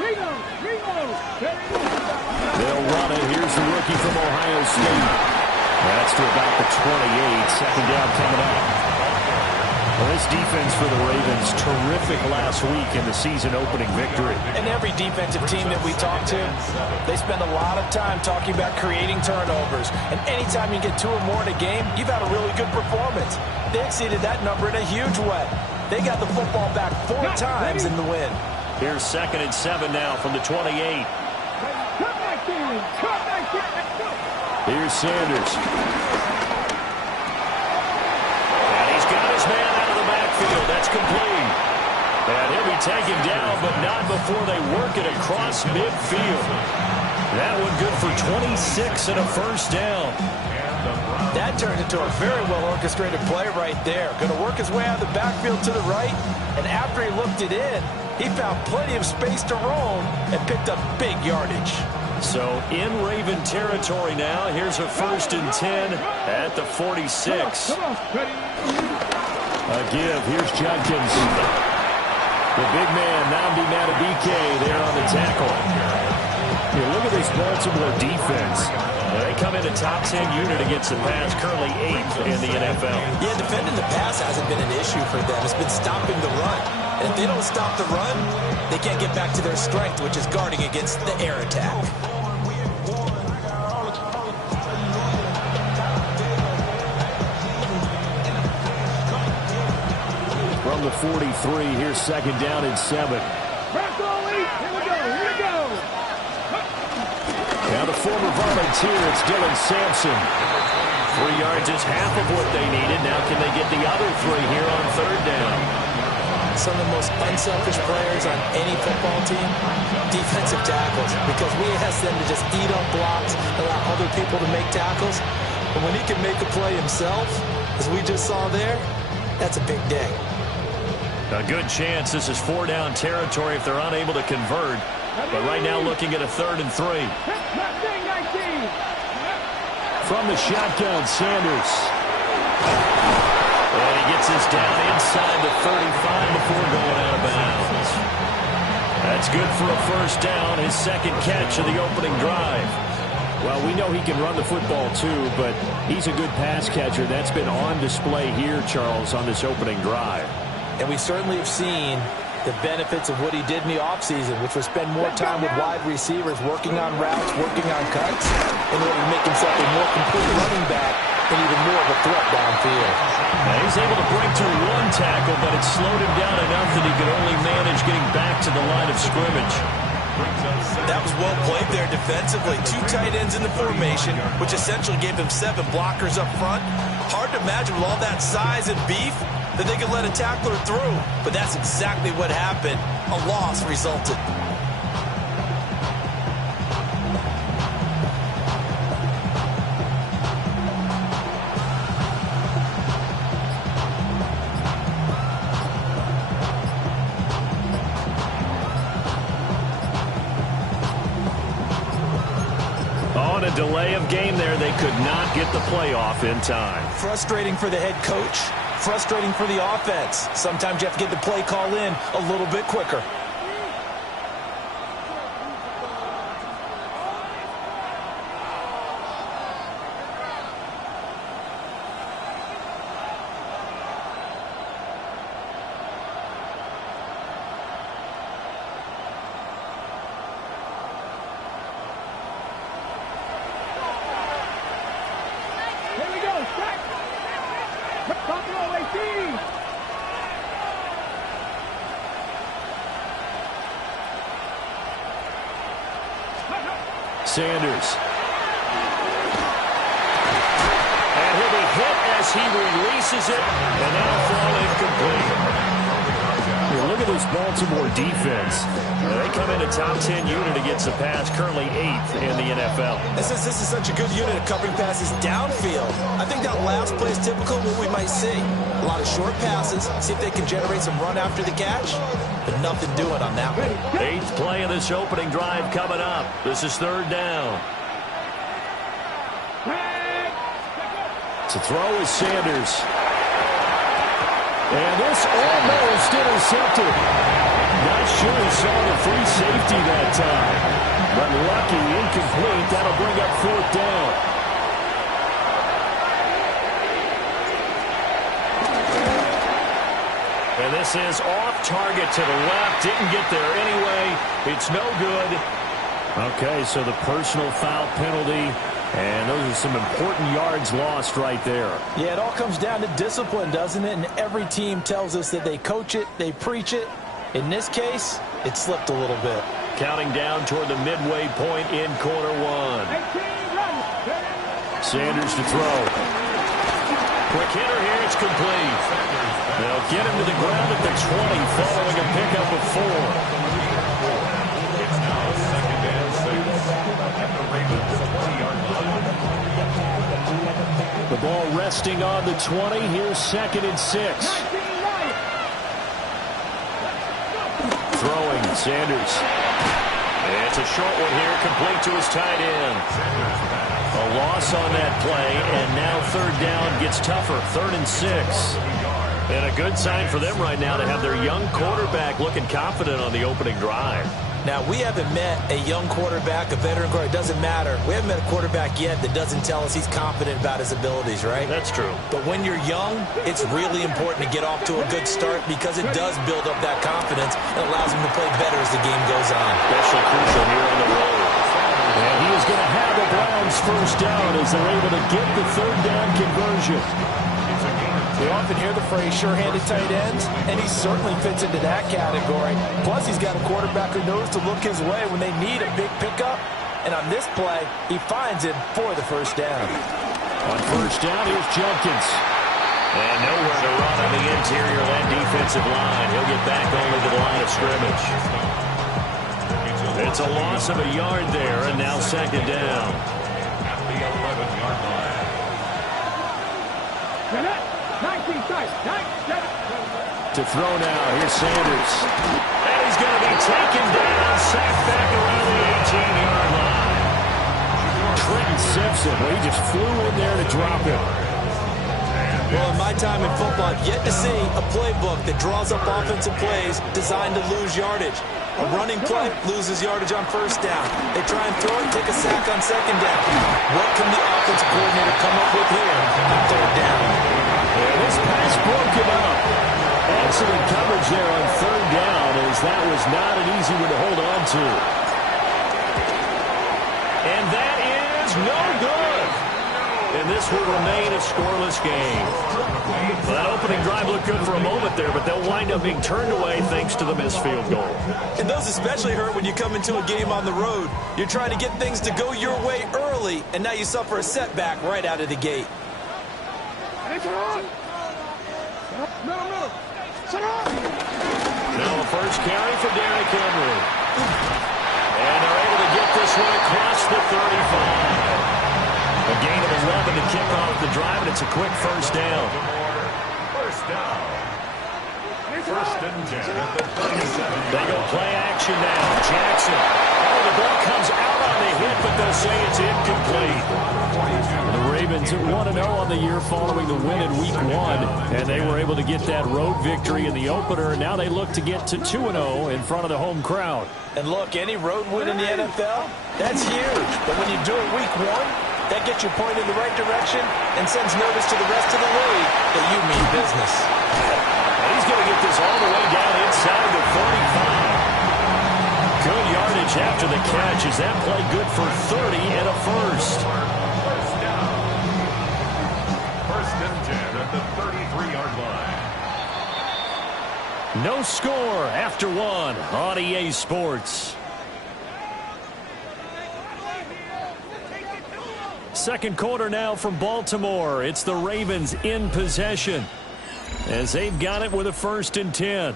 They'll run it. Here's the rookie from Ohio State. That's to about the 28. Second down coming up. Well, this defense for the Ravens, terrific last week in the season-opening victory. And every defensive team that we talk to, they spend a lot of time talking about creating turnovers. And anytime you get 2 or more in a game, you've had a really good performance. They exceeded that number in a huge way. They got the football back 4 times in the win. Here's 2nd and 7 now from the 28. Here's Sanders. And he's got his man out of the backfield. That's complete. And he'll be taken down, but not before they work it across midfield. That one good for 26 and a first down. That turned into a very well-orchestrated play right there. Going to work his way out of the backfield to the right, and after he looked it in, he found plenty of space to roam and picked up big yardage. So in Raven territory now. Here's a 1st and 10 at the 46. A give. Here's Judkins. The big man, Nnamdi Madubuike, there on the tackle. Here, look at this Baltimore defense. They come in a top 10 unit against the pass, currently 8th in the NFL. Yeah, defending the pass hasn't been an issue for them. It's been stopping the run. And if they don't stop the run, they can't get back to their strength, which is guarding against the air attack. From the 43, here's 2nd down and 7. Now the former volunteer, it's Dylan Sampson. 3 yards is half of what they needed. Now can they get the other 3 here on 3rd down? Some of the most unselfish players on any football team, defensive tackles, because we ask them to just eat up blocks, allow other people to make tackles. But when he can make a play himself, as we just saw there, that's a big day. A good chance this is 4-down territory if they're unable to convert. But right now looking at a 3rd and 3. From the shotgun, Sanders. And he gets this down inside the 35 before going out of bounds. That's good for a 1st down, his 2nd catch of the opening drive. Well, we know he can run the football too, but he's a good pass catcher. That's been on display here, Charles, on this opening drive. And we certainly have seen the benefits of what he did in the offseason, which was spend more time with wide receivers, working on routes, working on cuts, in order to make himself a more complete running back and even more of a threat downfield. Now he's able to break through 1 tackle, but it slowed him down enough that he could only manage getting back to the line of scrimmage. That was well played there defensively. 2 tight ends in the formation, which essentially gave him 7 blockers up front. Hard to imagine with all that size and beef that they could let a tackler through. But that's exactly what happened. A loss resulted. On a delay of game there, they could not get the playoff in time. Frustrating for the head coach. Frustrating for the offense. Sometimes you have to get the play call in a little bit quicker. Sanders. And he'll be hit as he releases it, and that'll fall incomplete. Here, look at this Baltimore defense. They come in a top 10 unit against the pass, currently 8th in the NFL. And since this is such a good unit of covering passes downfield, I think that last play is typical of what we might see. A lot of short passes, see if they can generate some run after the catch, but nothing doing on that one. 8th play of this opening drive coming up. This is 3rd down. To throw is Sanders. And this almost intercepted. Not sure he saw the free safety there. time. But lucky, incomplete. That'll bring up 4th down. And this is off target to the left. Didn't get there anyway. It's no good. Okay, so the personal foul penalty. And those are some important yards lost right there. Yeah, it all comes down to discipline, doesn't it? And every team tells us that they coach it, they preach it. In this case, it slipped a little bit. Counting down toward the midway point in quarter 1. Sanders to throw. Quick hitter here, it's complete. They'll get him to the ground at the 20 following a pickup of 4. It's now 2nd and 6 at the Ravens 20-yard line. The ball resting on the 20. Here's 2nd and 6. Throwing, Sanders. It's a short one here, complete to his tight end. A loss on that play, and now 3rd down gets tougher. 3rd and 6. And a good sign for them right now to have their young quarterback looking confident on the opening drive. Now, we haven't met a young quarterback, a veteran quarterback. It doesn't matter. We haven't met a quarterback yet that doesn't tell us he's confident about his abilities, right? That's true. But when you're young, it's really important to get off to a good start because it does build up that confidence and allows him to play better as the game goes on. Especially crucial here on the road. And he is going to have the Browns 1st down as they're able to get the 3rd down conversion. We often hear the phrase sure-handed tight ends, and he certainly fits into that category. Plus, he's got a quarterback who knows to look his way when they need a big pickup. And on this play, he finds it for the 1st down. On 1st down, here's Jenkins. And nowhere to run on the interior of that defensive line. He'll get back only to the line of scrimmage. It's a loss of a yard there, and now 2nd down. At the 11-yard line. To throw now, here's Sanders. And he's going to be taken down, sacked back around the 18-yard line. Trenton Simpson, well, he just flew in there to drop him. Well, in my time in football, I've yet to see a playbook that draws up offensive plays designed to lose yardage. A running play loses yardage on 1st down. They try and throw it, take a sack on 2nd down. What can the offensive coordinator come up with here on 3rd down? And this pass broken up. Excellent coverage there on 3rd down, as that was not an easy one to hold on to. And that is no good. And this will remain a scoreless game. Well, that opening drive looked good for a moment there, but they'll wind up being turned away thanks to the missed field goal. And those especially hurt when you come into a game on the road. You're trying to get things to go your way early, and now you suffer a setback right out of the gate. Now a 1st carry for Derrick Henry. And they're able to get this one across the 35. A gain of 11 to kick off the drive, and it's a quick 1st down. 1st down. 1st and 10 at the 37. They go play action now. Jackson. Oh, the ball comes out on the hit, but they'll say it's incomplete. The Ravens at 1-0 on the year following the win in Week 1, and they were able to get that road victory in the opener. Now they look to get to 2-0 in front of the home crowd. And look, any road win in the NFL, that's huge. But when you do it Week 1, that gets you pointed in the right direction and sends notice to the rest of the league that you mean business. And he's going to get this all the way down inside the 45. Good yardage after the catch. Is that play good for 30 and a 1st? 1st down. 1st and 10 at the 33-yard line. No score after 1 on EA Sports. 2nd quarter now from Baltimore. It's the Ravens in possession as they've got it with a 1st and 10.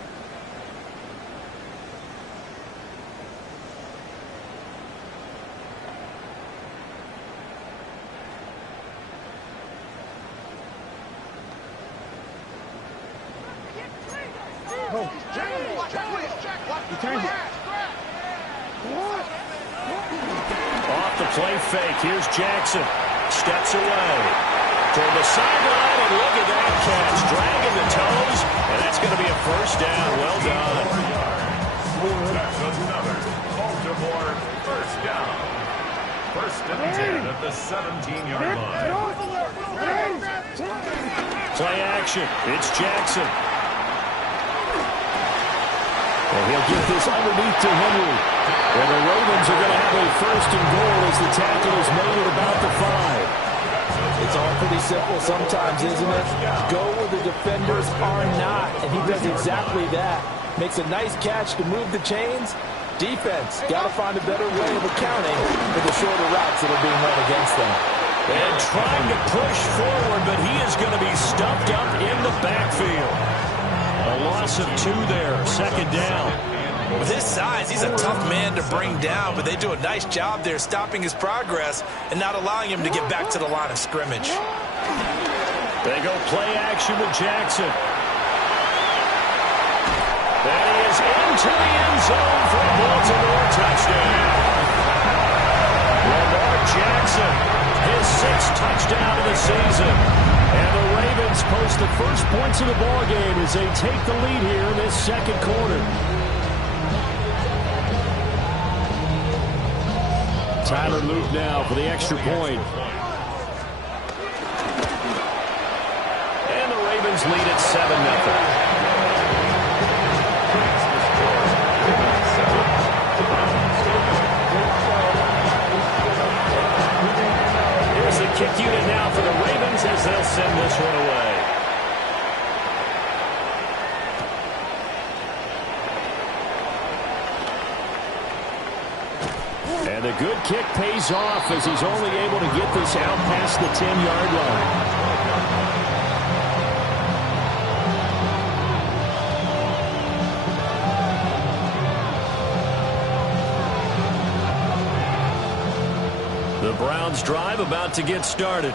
Off the play fake. Here's Jackson. Steps away. Toward the sideline, and look at that catch. Dragging the toes, and that's going to be a 1st down. Well done. That's another Baltimore at the 17-yard line. Play action. It's Jackson. And he'll get this underneath to Henry. And the Ravens are going to have a first and goal as the tackle is made at about the 5. It's all pretty simple sometimes, isn't it? Go where the defenders are not, and he does exactly that. Makes a nice catch to move the chains. Defense, got to find a better way of accounting for the shorter routes that are being run against them. And trying to push forward, but he is going to be stuffed up in the backfield. A loss of 2 there, second down. With his size, he's a tough man to bring down, but they do a nice job there stopping his progress and not allowing him to get back to the line of scrimmage. They go play action with Jackson. And he is into the end zone for a Baltimore touchdown. Lamar Jackson, his 6th touchdown of the season. And the Ravens post the first points of the ballgame as they take the lead here in this second quarter. Tyler Luke now for the extra point. And the Ravens lead at 7-0. Here's the kick unit now for the Ravens as they'll send this one away. And the good kick pays off as he's only able to get this out past the 10-yard line. The Browns drive about to get started.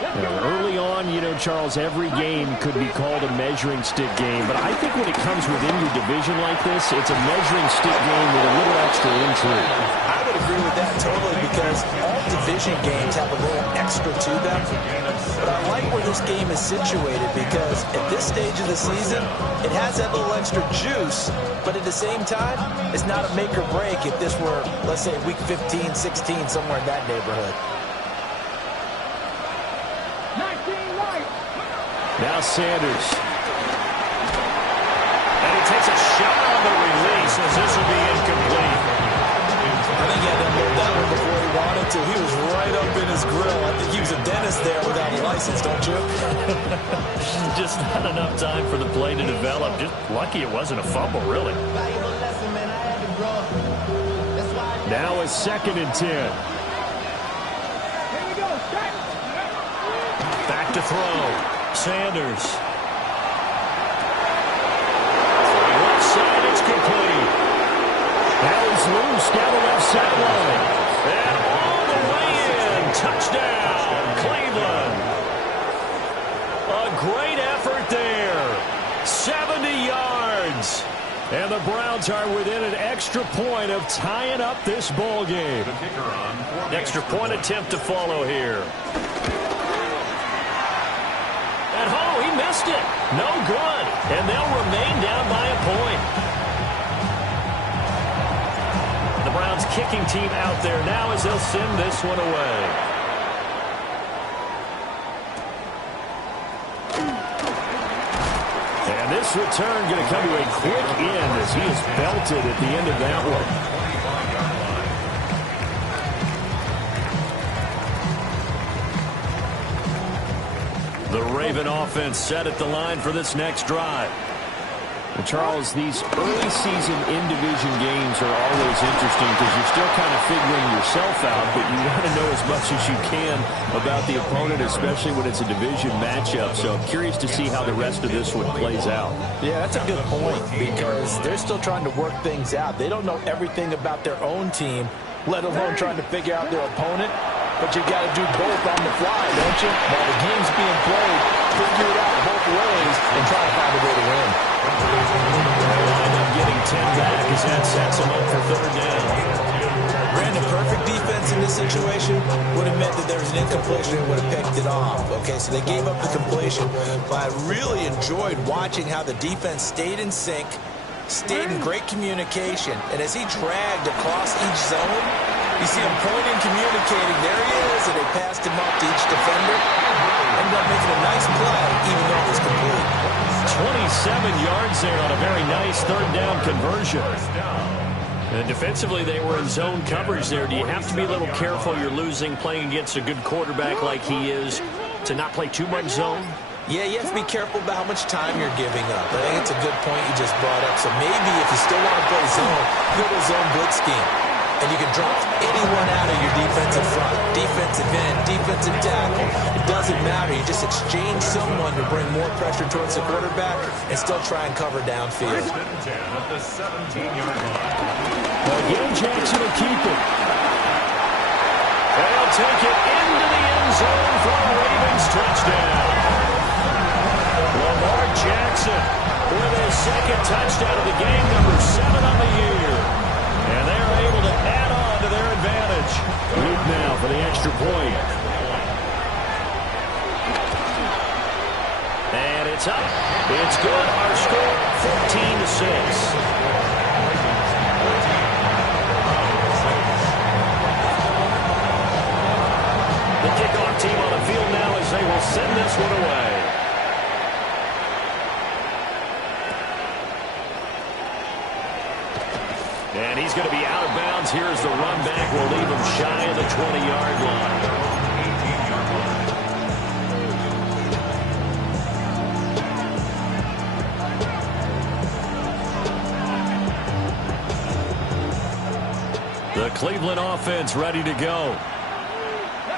Now, early on, you know, Charles, every game could be called a measuring stick game. But I think when it comes within your division like this, it's a measuring stick game with a little extra intrigue. I would agree with that totally because all division games have a little extra to them. But I like where this game is situated because at this stage of the season, it has that little extra juice. But at the same time, it's not a make or break if this were, let's say, week 15, 16, somewhere in that neighborhood. Now Sanders. And he takes a shot on the release as this will be incomplete. I think he had to hold that one before he wanted to. He was right up in his grill. I think he was a dentist there without a license, don't you? Just not enough time for the play to develop. Just lucky it wasn't a fumble, really. Now a 2nd and 10. Back to throw. Sanders. Left side, it's complete. Now he's loose down the left sideline. And all the way in. Touchdown, Cleveland. A great effort there. 70 yards. And the Browns are within an extra point of tying up this ball game. Extra point attempt to follow here. He missed it. No good. And they'll remain down by a point. The Browns kicking team out there now as they'll send this one away. And this return going to come to a quick end as he is belted at the end of that one. The Raven offense set at the line for this next drive. And Charles, these early season in-division games are always interesting because you're still kind of figuring yourself out, but you want to know as much as you can about the opponent, especially when it's a division matchup. So I'm curious to see how the rest of this one plays out. Yeah, that's a good point because they're still trying to work things out. They don't know everything about their own team, let alone trying to figure out their opponent. But you got to do both on the fly, don't you? While the game's being played, figure it out both ways and try to find a way to win. They'll wind up getting 10 back as that sets them up for 3rd down. Brandon, perfect defense in this situation would have meant that there was an incompletion and would have picked it off. Okay, so they gave up the completion. But I really enjoyed watching how the defense stayed in sync, stayed in great communication. And as he dragged across each zone, you see him pointing, communicating. There he is, and they passed him up to each defender. Ended up making a nice play, even though it was complete. 27 yards there on a very nice third down conversion. And defensively, they were in zone coverage there. Do you have to be a little careful? You're losing, playing against a good quarterback like he is, to not play too much zone? Yeah, you have to be careful about how much time you're giving up. I think it's a good point you just brought up. So maybe if you still want to play zone, go to zone blitz scheme. And you can drop anyone out of your defensive front, defensive end, defensive tackle. It doesn't matter. You just exchange someone to bring more pressure towards the quarterback and still try and cover downfield. Again, Jackson will keep it. They'll take it into the end zone for a Ravens touchdown. Lamar Jackson with his second touchdown of the game, number 7 on the year. And they're able to add on to their advantage. Luke now for the extra point. And it's up. It's good. Our score, 14-6. The kickoff team on the field now as they will send this one away. And he's going to be out of bounds. Here's the run back. We'll leave him shy of the 20-yard line. The Cleveland offense ready to go.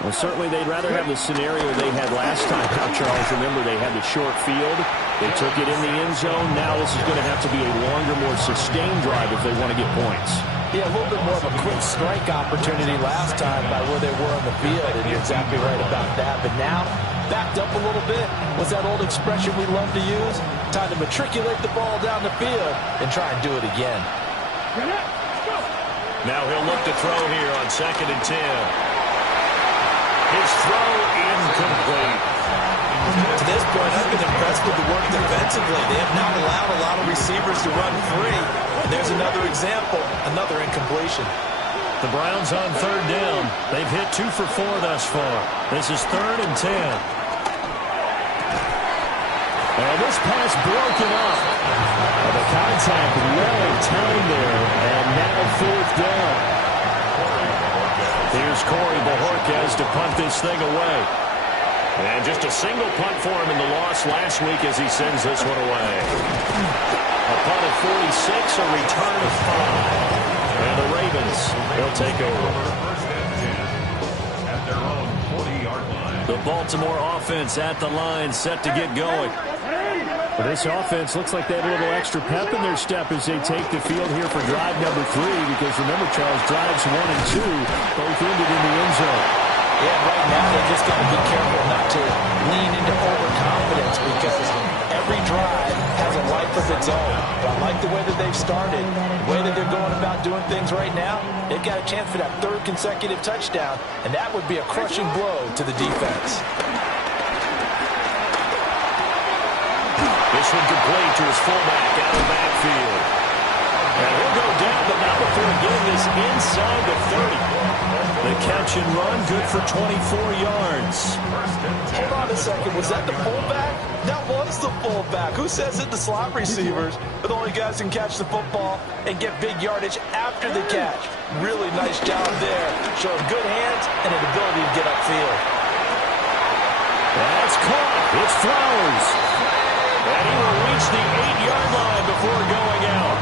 Well, certainly they'd rather have the scenario they had last time out, Charles. Remember, they had the short field. They took it in the end zone. Now this is going to have to be a longer, more sustained drive if they want to get points. Yeah, a little bit more of a quick strike opportunity last time by where they were on the field, and you're exactly right about that. But now, backed up a little bit. What's that old expression we love to use? Time to matriculate the ball down the field and try and do it again. Now he'll look to throw here on 2nd and 10. His throw incomplete. To this point, I've been impressed with the work defensively. They have not allowed a lot of receivers to run free. And there's another example, another incompletion. The Browns on 3rd down. They've hit 2 for 4 thus far. This is 3rd and 10. And this pass broken up. And the contact well timed there. And now 4th down. Here's Corey Bojorquez to punt this thing away. And just a single punt for him in the loss last week as he sends this one away. A punt of 46, a return of 5. And the Ravens will take over. At their own 40-yard line. The Baltimore offense at the line, set to get going. But this offense looks like they have a little extra pep in their step as they take the field here for drive number 3. Because remember, Charles, drives 1 and 2 both ended in the end zone. Yeah, right now they just got to be careful not to lean into overconfidence because every drive has a life of its own. But I like the way that they've started, the way that they're going about doing things right now. They've got a chance for that 3rd consecutive touchdown, and that would be a crushing blow to the defense. This one complete to his fullback out of the backfield. And he'll go down, but not before getting this inside the 30. The catch and run, good for 24 yards. Hold on a second. Was that the fullback? That was the fullback. Who says it? The slot receivers are the only guys who can catch the football and get big yardage after the catch. Really nice job there. Showing good hands and an ability to get upfield. That's caught. It's Flowers. And he will reach the 8-yard line before going out.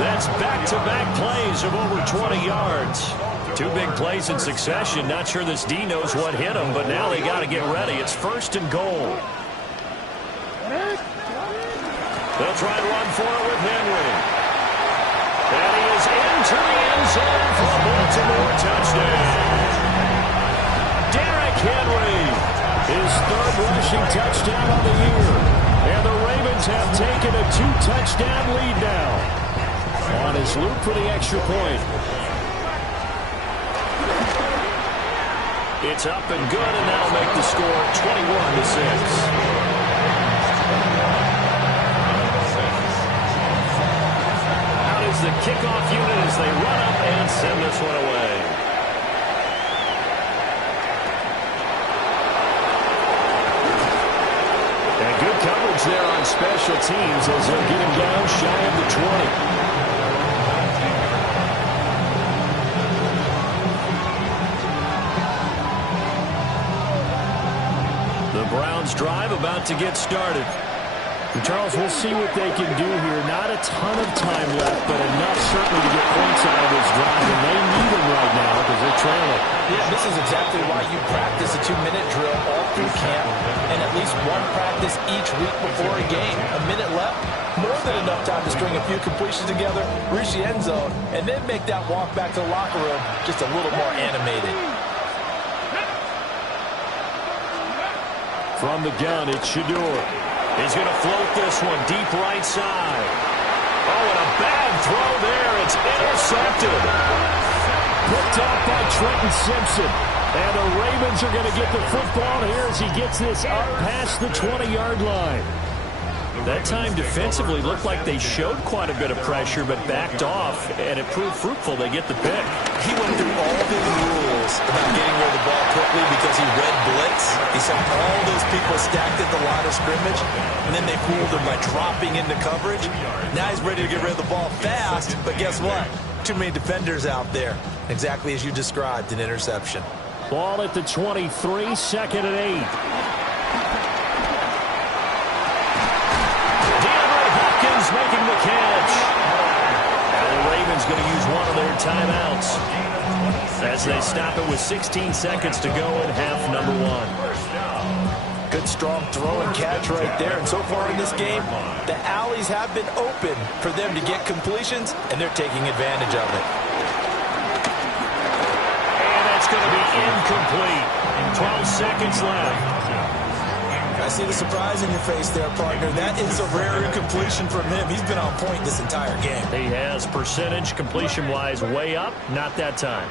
That's back-to-back plays of over 20 yards. 2 big plays in succession. Not sure this D knows what hit him, but now they got to get ready. It's 1st and goal. They'll try to run for it with Henry. And he is into the end zone for a Baltimore touchdown. Derrick Henry, his 3rd rushing touchdown on the year. And the Ravens have taken a 2-touchdown lead now. On his loop for the extra point. It's up and good, and that'll make the score 21-6. the kickoff unit as they run up and send this one away. And good coverage there on special teams as they'll get him down shy of the 20. Browns drive about to get started. And Charles, we'll see what they can do here. Not a ton of time left, but enough certainly to get points out of this drive, and they need them right now because they're trailing. Yeah, this is exactly why you practice a 2-minute drill all through camp and at least one practice each week before a game. A minute left, more than enough time to string a few completions together, reach the end zone, and then make that walk back to the locker room just a little more animated. From the gun, it's Shador. He's going to float this one deep right side. Oh, and a bad throw there. It's intercepted. Picked off by Trenton Simpson. And the Ravens are going to get the football here as he gets this up past the 20-yard line. That time defensively looked like they showed quite a bit of pressure but backed off, and it proved fruitful. They get the pick. He went through all the rules about getting rid of the ball quickly because he read blitz. He saw all those people stacked at the line of scrimmage, and then they fooled him by dropping into coverage. Now he's ready to get rid of the ball fast, but guess what? Too many defenders out there. Exactly as you described, an interception. Ball at the 23, second and 8. Making the catch. And the Ravens going to use one of their timeouts as they stop it with 16 seconds to go in half number 1. Good strong throw and catch right there. And so far in this game, the alleys have been open for them to get completions, and they're taking advantage of it. And that's going to be incomplete. 12 seconds left. I see the surprise in your face there, partner. That is a rare incompletion from him. He's been on point this entire game. He has percentage completion-wise way up. Not that time.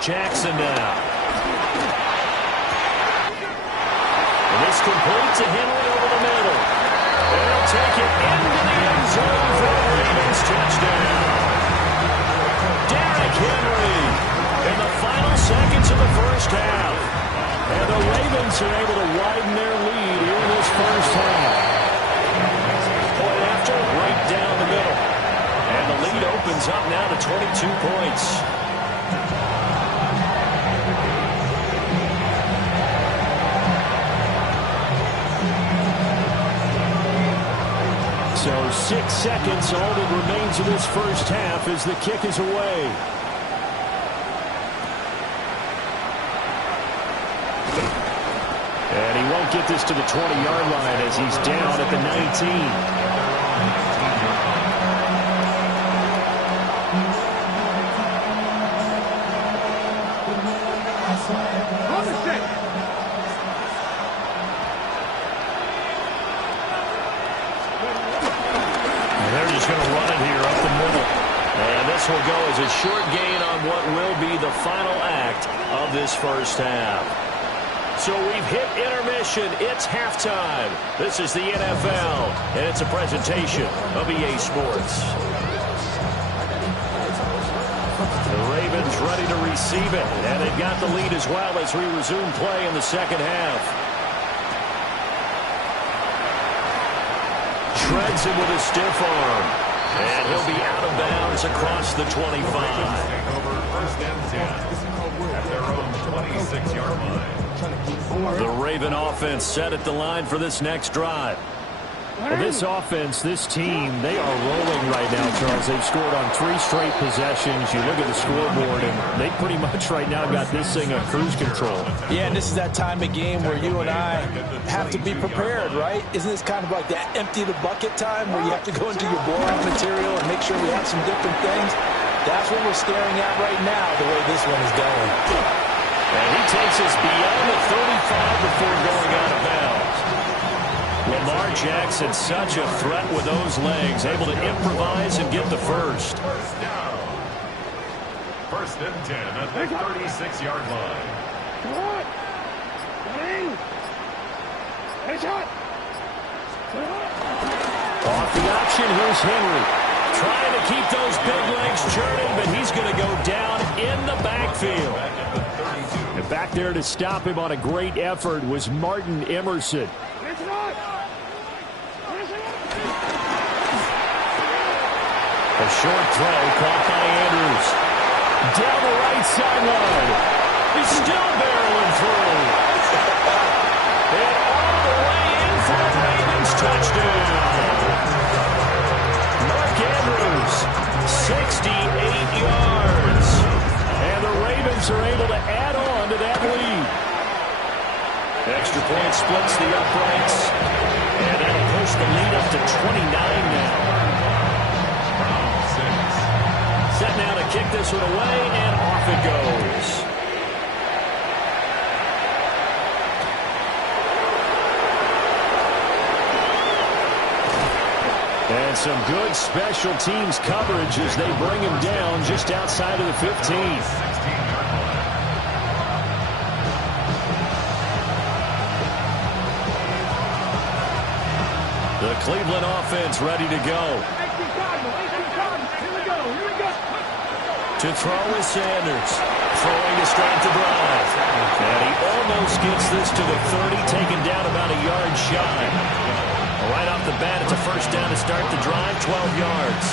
Jackson now. And this completes a Henry over the middle. They'll take it into the end zone for a Ravens touchdown. Derrick Henry in the final seconds of the first half. And the Ravens are able to widen their lead here in this first half. Point after, right down the middle. And the lead opens up now to 22 points. So 6 seconds, all that remains of this first half as the kick is away. And he won't get this to the 20-yard line as he's down at the 19. And they're just going to run it here up the middle. And this will go as a short gain on what will be the final act of this first half. So we've hit intermission. It's halftime. This is the NFL, and it's a presentation of EA Sports. The Ravens ready to receive it, and they've got the lead as well as we resume play in the second half. Shreds him with a stiff arm, and he'll be out of bounds across the 25. Over first and 10 at their own 26-yard line. The Raven offense set at the line for this next drive. Well, this offense, this team, they are rolling right now, Charles. They've scored on 3 straight possessions. You look at the scoreboard, and they pretty much right now got this thing on cruise control. Yeah, and this is that time of game where you and I have to be prepared, right? Isn't this kind of like that empty the bucket time where you have to go into your blowout material and make sure we have some different things? That's what we're staring at right now, the way this one is going. And he takes us beyond the 35 before going out of bounds. Lamar Jackson, such a threat with those legs, able to improvise and get the first. First down. First and 10 at the 36-yard line. Off the option, here's Henry. Trying to keep those big legs churning, but he's going to go down in the backfield. And back there to stop him on a great effort was Martin Emerson. A short throw caught by Andrews. Down the right sideline. He's still barreling through. And all the way in for a Ravens touchdown. Mark Andrews, 68 yards. And the Ravens are able to add on to that lead. Extra point splits the uprights. And that'll push the lead up to 29 now. Set now to kick this one away, and off it goes. And some good special teams coverage as they bring him down just outside of the 15. The Cleveland offense ready to go. To throw is Sanders. Throwing to start the drive. And he almost gets this to the 30, taken down about a yard shy. Right off the bat, it's a first down to start the drive, 12 yards.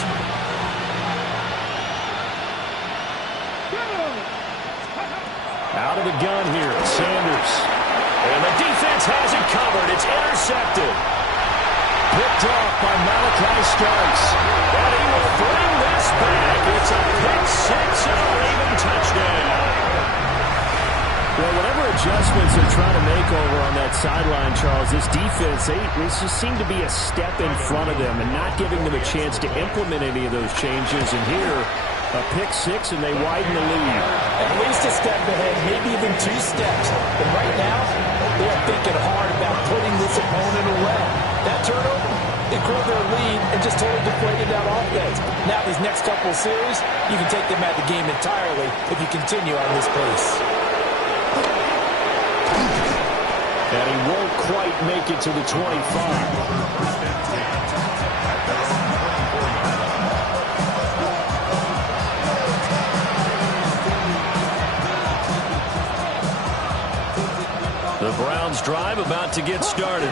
Out of the gun here, Sanders. And the defense has it covered. It's intercepted. Picked off by Malachi Starks. And he will bring this back. It's a pick six and a Raven touchdown. Well, whatever adjustments they're trying to make over on that sideline, Charles, this defense, they just seem to be a step in front of them and not giving them a chance to implement any of those changes. And here, a pick six, and they widen the lead. At least a step ahead, maybe even 2 steps. But right now, they're thinking hard about putting this opponent away. That turnover, they grow their lead and just totally deflated that offense. Now these next couple of series, you can take them out of the game entirely if you continue on this pace. And he won't quite make it to the 25. The Browns drive about to get started.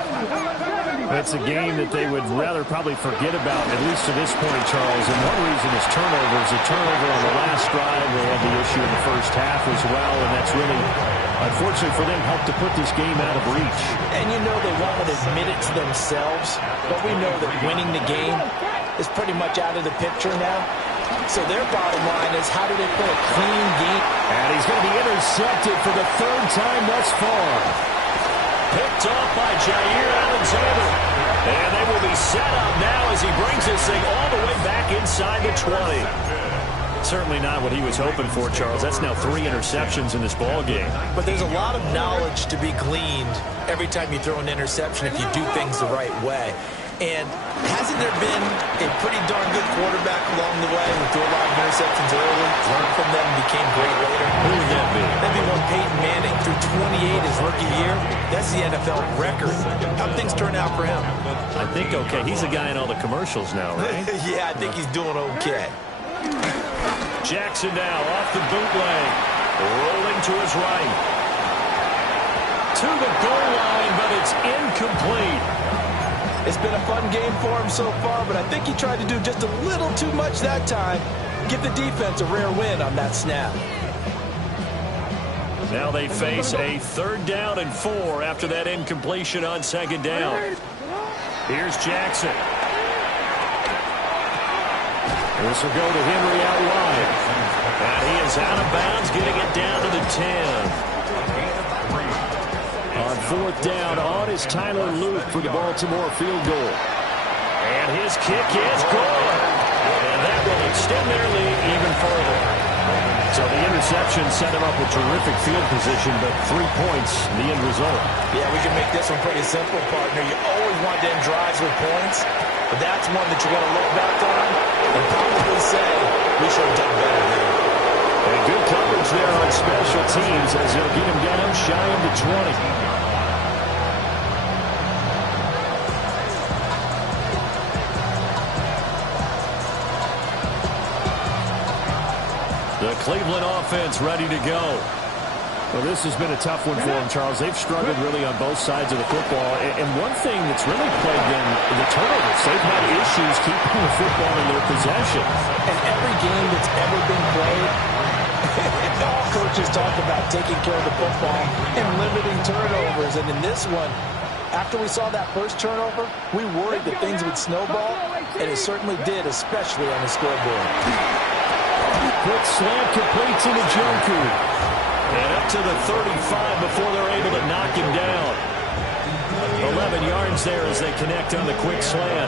That's a game that they would rather probably forget about, at least to this point, Charles. And one reason is turnovers. A turnover on the last drive. They had the issue in the first half as well, and that's really, unfortunately for them, helped to put this game out of reach. And you know they won't admit it to themselves, but we know that winning the game is pretty much out of the picture now. So their bottom line is, how do they play a clean game? And he's going to be intercepted for the 3rd time thus far. Picked off by Jair Alexander. And they will be set up now as he brings this thing all the way back inside the 20. Certainly not what he was hoping for, Charles. That's now 3 interceptions in this ball game. But there's a lot of knowledge to be gleaned every time you throw an interception if you do things the right way. And hasn't there been a pretty darn good quarterback along the way who threw a lot of interceptions early, learned from them, and became great later? Who would that be? That'd be one Peyton Manning. Threw 28 his rookie year. That's the NFL record. How'd things turn out for him? I think okay. He's the guy in all the commercials now, right? Yeah, I think he's doing okay. Jackson now off the bootleg. Rolling to his right. To the goal line, but it's incomplete. It's been a fun game for him so far, but I think he tried to do just a little too much that time. Give the defense a rare win on that snap. Now they face a 3rd down and 4 after that incompletion on 2nd down. Here's Jackson. This will go to Henry out wide. And he is out of bounds, getting it down to the 10. On 4th down, on is Tyler Luke for the Baltimore field goal. And his kick is good. And that will extend their lead even further. So the interception set him up with terrific field position, but 3 points, the end result. Yeah, we can make this one pretty simple, partner. You always want to end drives with points, but that's one that you're going to look back on and probably say, we should have done better there. And good coverage there on special teams as they'll get him down shy of the 20. The Cleveland offense ready to go. Well, this has been a tough one for them, Charles. They've struggled really on both sides of the football. And one thing that's really plagued them, the turnovers. They've had issues keeping the football in their possession. And every game that's ever been played, all coaches talk about taking care of the football and limiting turnovers. And in this one, after we saw that first turnover, we worried that things would snowball, and it certainly did, especially on the scoreboard. Quick slant completes into Njoku. And up to the 35 before they're able to knock him down. 11 yards there as they connect on the quick slant.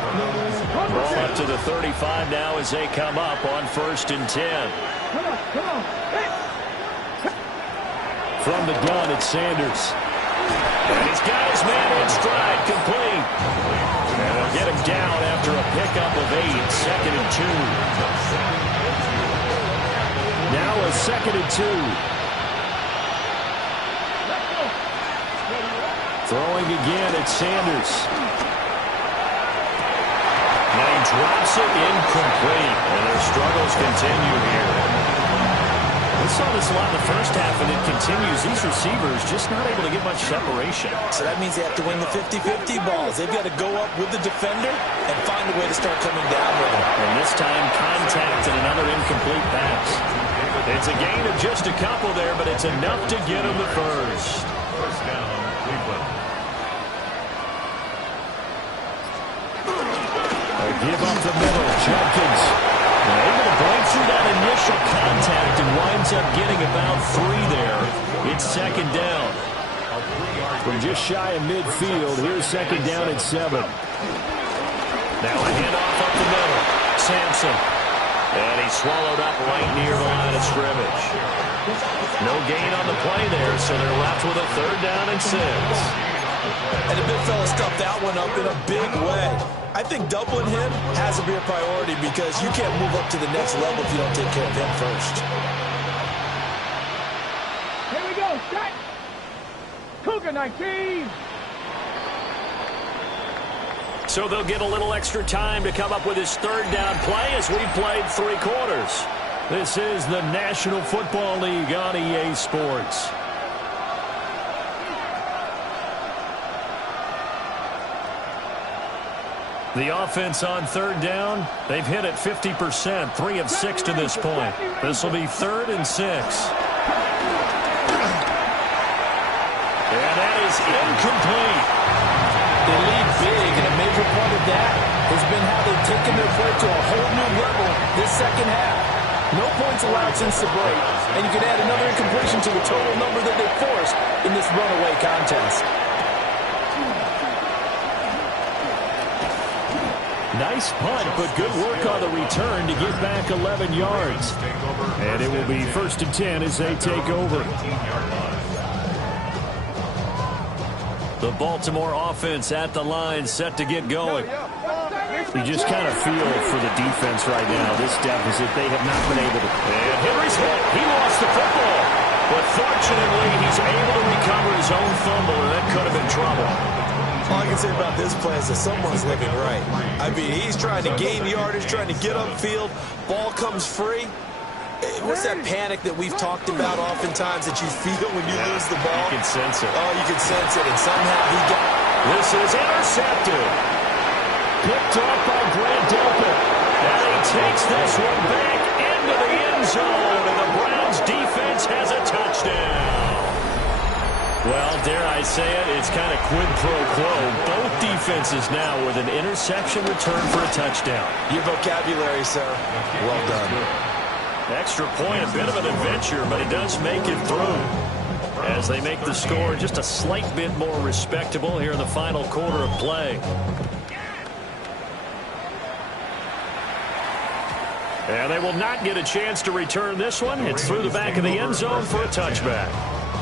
Ball up to the 35 now as they come up on 1st and 10. From the gun, it's Sanders. And he's got his man in stride, complete. And they'll get him down after a pickup of 8, 2nd and 2. Now a 2nd and 2. Throwing again, it's Sanders. Now he drops it, incomplete. And their struggles continue here. We saw this a lot in the first half, and it continues. These receivers just not able to get much separation. So that means they have to win the 50-50 balls. They've got to go up with the defender and find a way to start coming down with him. And this time, contact and another incomplete pass. It's a gain of just a couple there, but it's enough to get them the first. First down, Cleveland. Give up the middle. Jenkins able to break through that initial contact and winds up getting about 3 there. It's 2nd down. From just shy of midfield, here's 2nd down and 7. Now a handoff up the middle. Sampson. And he's swallowed up right near the line of scrimmage. No gain on the play there, so they're left with a 3rd down and 6. And the big fella stuffed that one up in a big way. I think doubling him has to be a priority because you can't move up to the next level if you don't take care of him first. Here we go, set! Cougar 19! So they'll get a little extra time to come up with his 3rd down play as we played 3 quarters. This is the National Football League on EA Sports. The offense on 3rd down, they've hit it 50%, 3 of 6 to this point. This will be 3rd and 6. And that is incomplete. They lead big, and a major part of that has been how they've taken their play to a whole new level this second half. No points allowed since the break, and you can add another incompletion to the total number that they forced in this runaway contest. Nice punt, but good work on the return to get back 11 yards. And it will be 1st and 10 as they take over. The Baltimore offense at the line, set to get going. You just kind of feel for the defense right now. This deficit, they have not been able to. And Henry's hit. He lost the football. But fortunately, he's able to recover his own fumble, and that could have been trouble. All I can say about this play is that someone's living right. I mean, he's trying to gain yardage, trying to get upfield. Ball comes free. What's that panic that we've talked about oftentimes that you feel when you lose the ball? You can sense it. Oh, you can sense it, and somehow he got... This is intercepted. Picked off by Grant Delpit. And he takes this one back into the end zone, and the Browns defense has a touchdown. Well, dare I say it, it's kind of quid pro quo. Both defenses now with an interception return for a touchdown. Your vocabulary, sir. Well done. Extra point, a bit of an adventure, but he does make it through. As they make the score just a slight bit more respectable here in the final quarter of play. And they will not get a chance to return this one. It's through the back of the end zone for a touchback.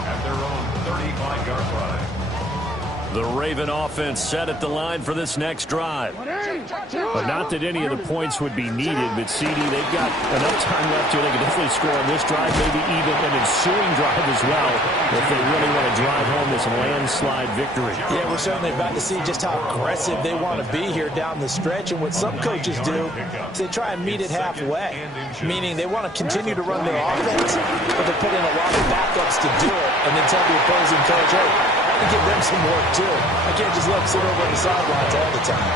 At their own 35-yard line. The Raven offense set at the line for this next drive. But not that any of the points would be needed, but CD, they've got enough time left here. They can definitely score on this drive, maybe even an ensuing drive as well, if they really want to drive home this landslide victory. Yeah, we're certainly about to see just how aggressive they want to be here down the stretch. And what some coaches do is they try and meet it halfway, meaning they want to continue to run their offense, but they put in a lot of backups to do it, and then tell the opposing coach, hey, I have to give them some work too. I can't just let them sit over on the sidelines all the time.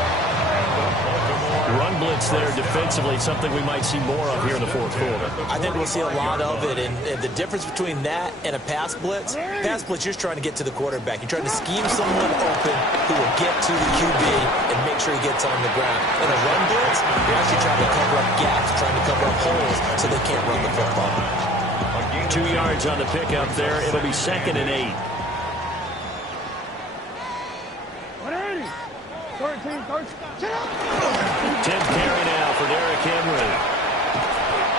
Run blitz there defensively, something we might see more of here in the fourth quarter. I think we'll see a lot of it, and the difference between that and a pass blitz, you're just trying to get to the quarterback. You're trying to scheme someone open who will get to the QB and make sure he gets on the ground. In a run blitz, you're actually trying to cover up gaps, trying to cover up holes so they can't run the football. 2 yards on the pickup there. It'll be 2nd and 8. 10th carry now for Derrick Henry.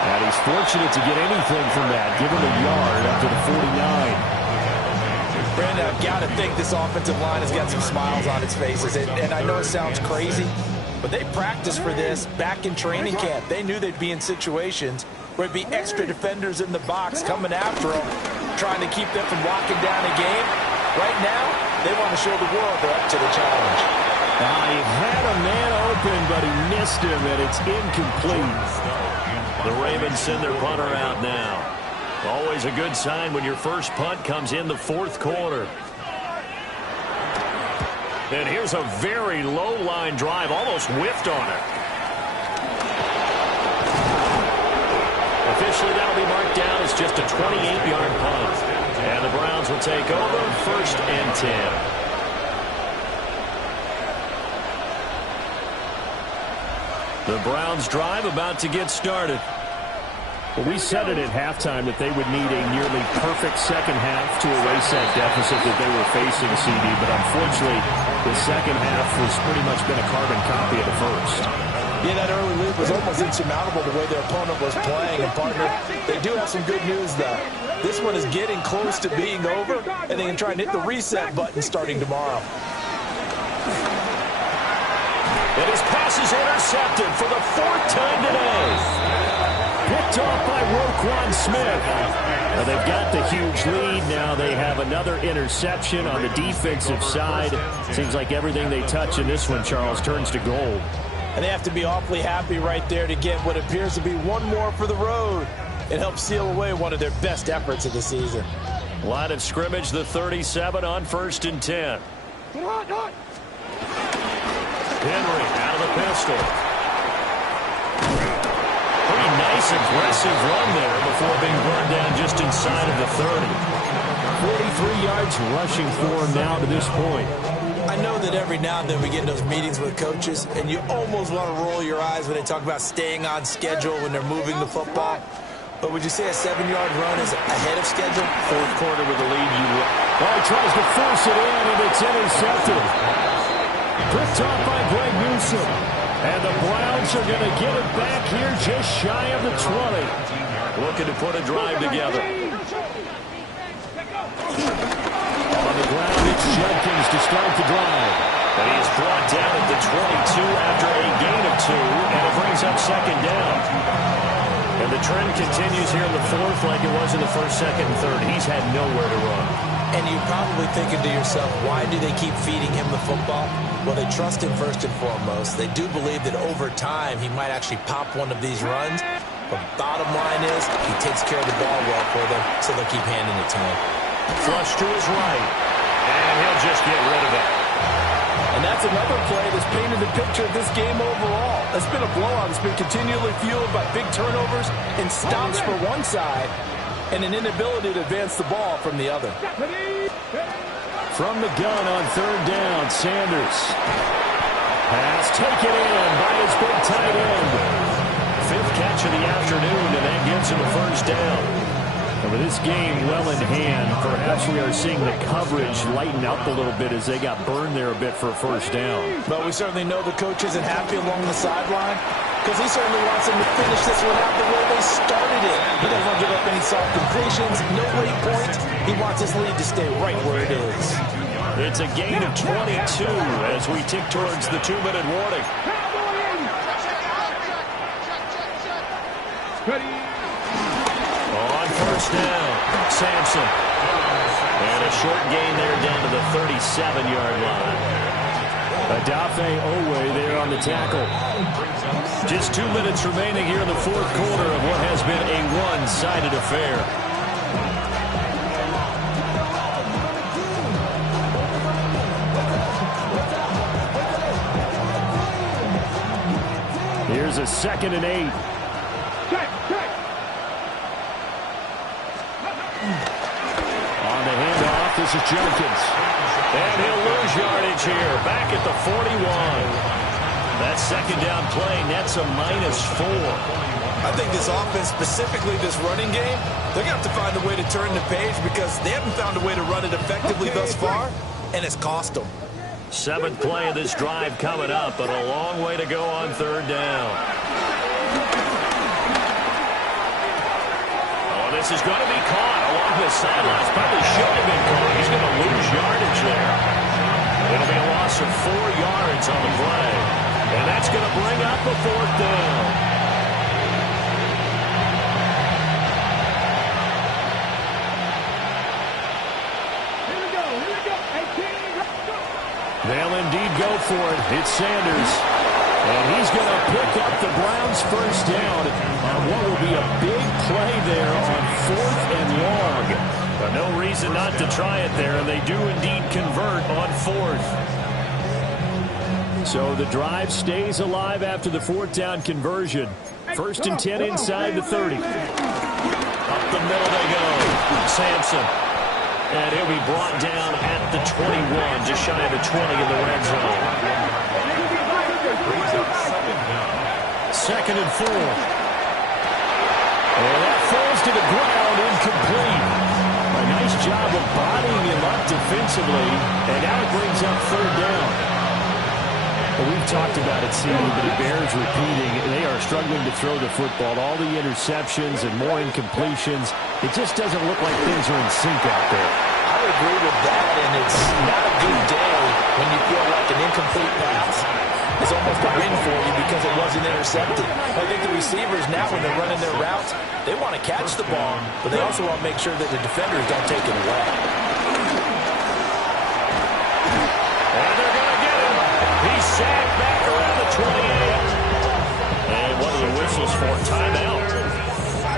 And he's fortunate to get anything from that. Give him a yard up to the 49. Brandon, I've got to think this offensive line has got some smiles on its faces. And I know it sounds crazy, but they practiced for this back in training camp. They knew they'd be in situations where it'd be extra defenders in the box coming after them, trying to keep them from locking down a game. Right now, they want to show the world they're up to the challenge. He had a man open, but he missed him, and it's incomplete. The Ravens send their punter out now. Always a good sign when your first punt comes in the fourth quarter. And here's a very low-line drive, almost whiffed on it. Officially, that'll be marked down as just a 28-yard punt. And the Browns will take over 1st and 10. The Browns drive about to get started. Well, we said it at halftime that they would need a nearly perfect second half to erase that deficit that they were facing, CD. But unfortunately, the second half has pretty much been a carbon copy of the first. Yeah, that early lead was almost insurmountable the way their opponent was playing. And, partner, they do have some good news, though. This one is getting close to being over, and they can try and hit the reset button starting tomorrow. And his pass is intercepted for the 4th time today. Picked off by Roquan Smith. Now they've got the huge lead. Now they have another interception on the defensive side. Seems like everything they touch in this one, Charles, turns to gold. And they have to be awfully happy right there to get what appears to be one more for the road. It helps seal away one of their best efforts of the season. Line of scrimmage, the 37 on 1st and 10. Henry out of the pistol. Pretty nice, aggressive run there before being burned down just inside of the 30. 43 yards rushing for him now to this point. I know that every now and then we get in those meetings with coaches, and you almost want to roll your eyes when they talk about staying on schedule when they're moving the football. But would you say a 7-yard run is ahead of schedule? Fourth quarter with the lead. He tries to force it in, and it's intercepted. Picked off by Greg Newsome. And the Browns are going to get it back here just shy of the 20. Looking to put a drive together. On the ground, it's Jenkins to start the drive. And he is brought down at the 22 after a gain of 2, and it brings up 2nd down. And the trend continues here in the 4th like it was in the 1st, 2nd, and 3rd. He's had nowhere to run. And you're probably thinking to yourself, why do they keep feeding him the football? Well, they trust him first and foremost. They do believe that over time he might actually pop one of these runs. But bottom line is he takes care of the ball well for them, so they'll keep handing it to him. Flush to his right. And he'll just get rid of it. And that's another play that's painted the picture of this game overall. It's been a blowout. It's been continually fueled by big turnovers and stops for one side and an inability to advance the ball from the other. From the gun on 3rd down, Sanders. Pass taken in by his big tight end. 5th catch of the afternoon, and that gives him a 1st down. And with this game well in hand, perhaps we are seeing the coverage lighten up a little bit as they got burned there a bit for a 1st down. But we certainly know the coach isn't happy along the sideline because he certainly wants them to finish this one out the way they started it. He doesn't want to give up any soft completions, no late points. He wants his lead to stay right where it is. It's a gain of 22 as we tick towards the 2-minute warning. On first down, Sampson. And a short gain there down to the 37-yard line. Adafe Owe there on the tackle. Just 2 minutes remaining here in the fourth quarter of what has been a one-sided affair. Here's a 2nd and 8. On the handoff, this is Jenkins. And he'll lose yardage here, back at the 41. That second down play nets a -4. I think this offense, specifically this running game, they're going to have to find a way to turn the page because they haven't found a way to run it effectively thus far, and it's cost them. 7th play of this drive coming up, but a long way to go on 3rd down. Oh, this is going to be caught along the sidelines. Probably should have been caught. He's going to lose yardage there. It'll be a loss of 4 yards on the play. And that's going to bring up a 4th down. They'll indeed go for it. It's Sanders. And he's going to pick up the Browns' first down on what will be a big play there on 4th and long. But no reason not to try it there, and they do indeed convert on 4th. So the drive stays alive after the 4th down conversion. 1st and 10 inside the 30. Up the middle they go. Sampson. And he'll be brought down at the 21, just shy of the 20 in the red zone. 2nd and 4. And that falls to the ground, incomplete. A nice job of bodying him up defensively, and now it brings up 3rd down. Well, we've talked about it, Steve, but it bears repeating. They are struggling to throw the football. All the interceptions and more incompletions. It just doesn't look like things are in sync out there. I would agree with that, and it's not a good day when you feel like an incomplete pass is almost a win for you because it wasn't intercepted. I think the receivers now, when they're running their routes, they want to catch the ball, but they also want to make sure that the defenders don't take it away. And they're going to get him. He's sacked back around the 28. And one of the whistles for timeout.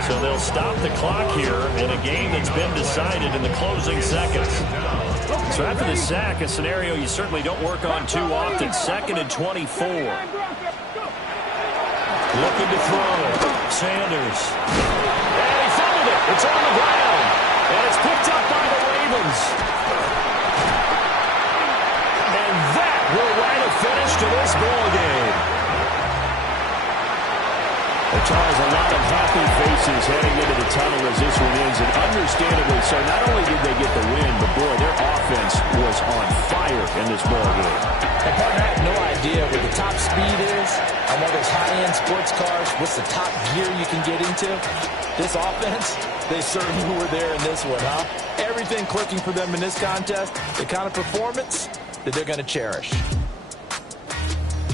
So they'll stop the clock here in a game that's been decided in the closing seconds. So after the sack, a scenario you certainly don't work on too often. 2nd and 24. Looking to throw. Sanders. And he fumbled it. It's on the ground. And it's picked up by the Ravens. And that will write a finish to this ball game. Charles, a lot of happy faces heading into the tunnel as this one ends, and understandably so. Not only did they get the win, but boy, their offense was on fire in this ball game. And partner, I have no idea what the top speed is on one of those high-end sports cars. What's the top gear you can get into? This offense, they certainly were there in this one, huh? Everything clicking for them in this contest, the kind of performance that they're going to cherish.